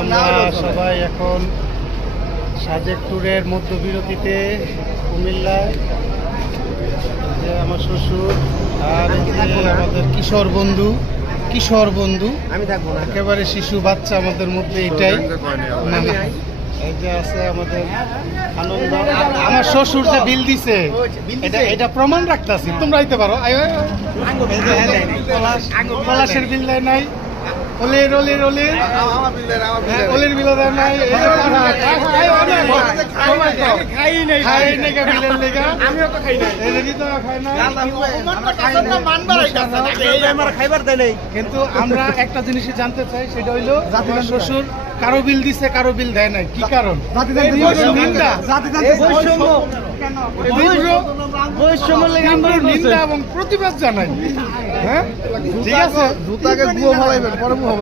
আমরা সবাই এখন সাজেক ট্যুরের মধ্যবিরতিতে কুমিল্লায়, যে আমার শ্বশুর আর এই যে আমাদের কিশোর বন্ধু আমি থাকবো না। একেবারে শিশু বাচ্চা আমাদের মধ্যে এটাই। এই যে আছে আমাদের আনন্দ। আমার শ্বশুর যে বিল দিছে এটা প্রমাণ রাখতেছি, তোমরা আইতে পারো। পলাশের বিল দেয় নাই, ওলের বিল দেয় নাই, কিন্তু আমরা একটা জিনিসই জানতে চাই, সেটা হইলো শ্বশুর কারো বিল দিছে কারো বিল দেয় নাই, কি কারণ? নিন্দা এবং প্রতিবাদ জানাই। হ্যাঁ, ঠিক আছে, জুতাকে গুয়ো ফলাইবেন পরে